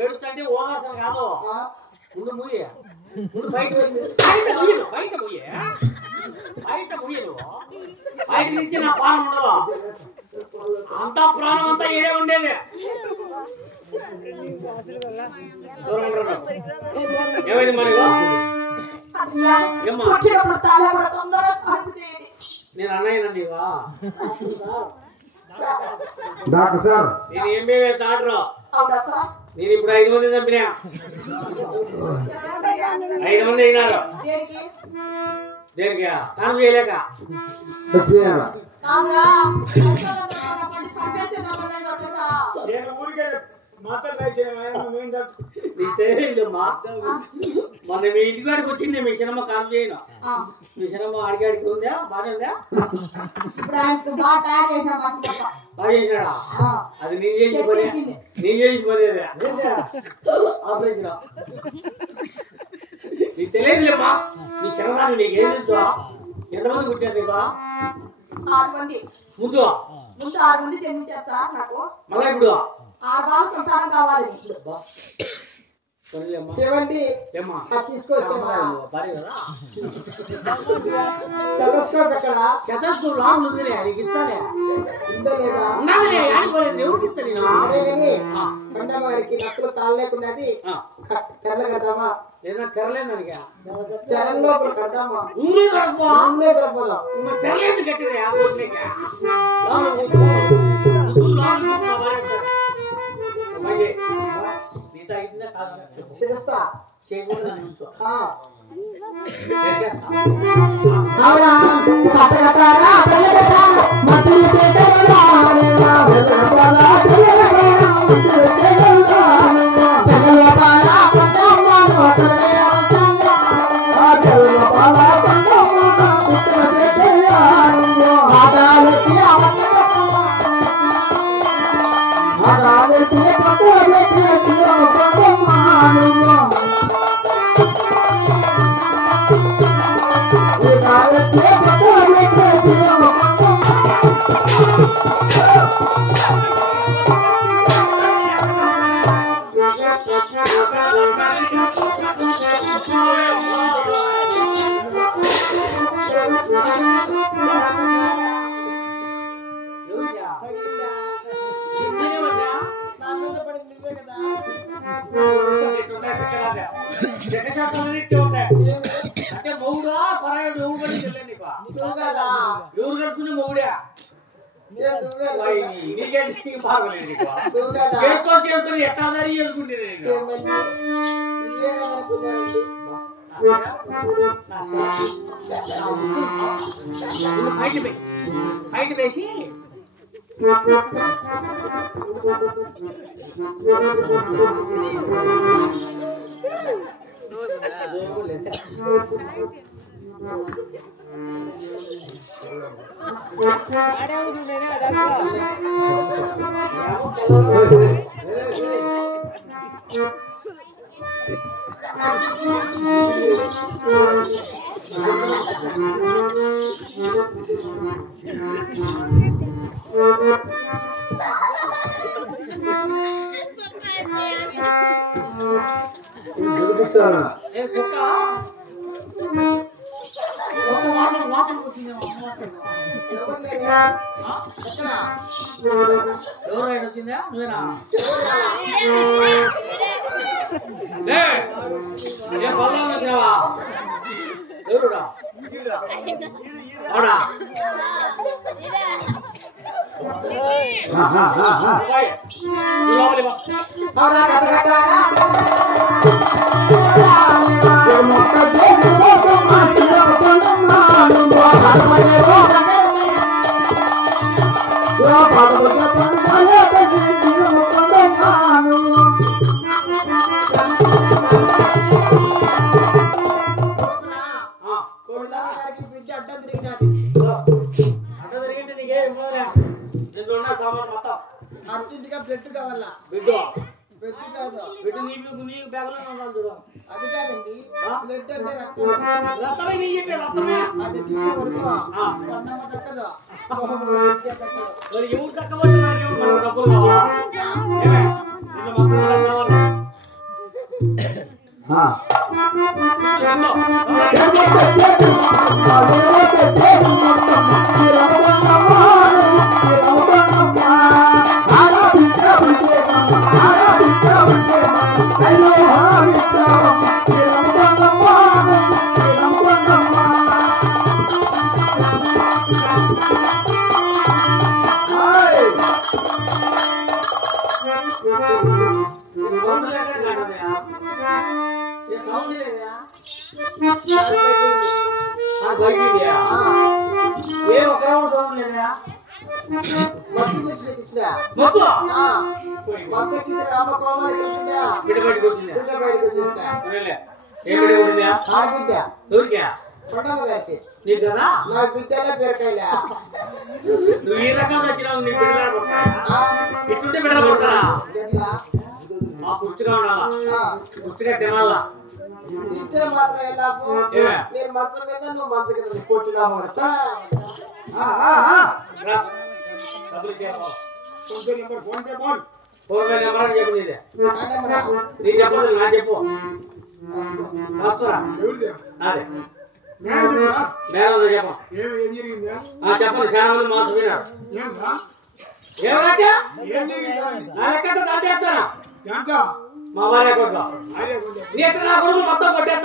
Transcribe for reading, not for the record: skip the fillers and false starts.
ఏడుస్తంటే ఓదార్సన కాదు ముందు ముయ్య ముందు బయట బయట ముయ్య బయట ముయ్యలు బయట నుంచి నా ప్రాణం ఉండదు అంతా ప్రాణం అంతా ఏడే ఉండేది ఏమైంది మనకు నేను అన్నయ్యనండి డాక్టర్ సార్ నేను ఎంబీఏ డాక్టర్ నేను ఇప్పుడు 5 మంది చంపినా 5 మంది అయినారు దేనికి కాను చేయలేక మొన్న మీ ఇంటికాడికి వచ్చింది మీ సినిమా కాను చేయను మీ సినిమా అడిగాడికి ఉందా బాగా ఉందా బాగా చేసినాడా అది నేను చేసి పని నేను చేసి పనేది ఆపరేషన్ నీకు తెలియదులేమ్మా నీ శరణాన్ని నీకు ఏం తెలుసు ఎంతమంది పుట్టారు నీకు ముందు 6 మంది జన్మించారు సార్ నాకు మళ్ళా ఇప్పుడు 6 బాగా సంతానం కావాలి చెవండి తీసుకొచ్చా భార్య కదా చదస్కోప్ ఎక్కడ శతస్సు లాంగ్ ఉందిలే నీకు ఇస్తానే ఉండాలిలే ఆడిపోలేదు ఎవరికి ఇస్తా నేను పండమ్మ గారికి నక్కులు తాళ లేకున్నది తెరలు కడదామా లేదా తెరలేదు దానికి తెరల్లో కడదామా రూమ్లో కడపో తెరలేదు కట్టిదే ఆ కోట్లేక అంటే మౌడా పరాయుడు ఎవరు కట్టుకునే మౌడా నీకేంటి బాగలేదు చేసుకొని ఎట్లా దారి చేసుకుంటే బయట వేసి ఎవరైనా వచ్చిందా నువ్వేనా ఏం పొలం వచ్చినావా ఎవరుడా అవునా బిడ్డ అడ్డం తిరిగినది అడ్డ తిరిగింది నీకేం దీంట్లో ఉన్న సామాన్ మొత్తం అర్జెంటుగా బ్లడ్ కావాలా బిడ్డు బ్లడ్ కాదు బిడ్డు నీకు బ్యాగులో ఉన్నాను చూడు అది కాదండి బ్లడ్ అంటే రక్తం రక్తమే నీ చెప్పే రక్తమే అది తీసుకుని అన్నమ్మ దక్కదు మరి ఎవరు తక్కువ మనకు డబ్బులు కావాలా ఏమే ఇంట్లో మొత్తం కావాలా ఏ ఒక నీకు కదా నాకు బిడ్డలే పేరుకాయలే నువ్వు ఈ రకంగా వచ్చినావు నీ బిడ్డలు పడతారా ఇట్టుంటే బిడ్డలు పడతారా మా పుష్టిగా ఉండాలా పుష్టిగా తినాలా తింటే మాత్రం ఎలాగో నేను మంచం మీద నువ్వు మంచం కింద కొట్టినా డబ్బులు ఫోన్ నెంబర్ చెప్పు నీదే నీ చెప్పదు నా చెప్పు అదే మేనేజర్ చెప్పండి చాలా మంది మాకు వినారు ఏమంటే నా లెక్క దాటేస్తానా మా భార్య కొట్టు నీ ఎక్కడ నా కొడుకు మొత్తం కొట్టేస్తా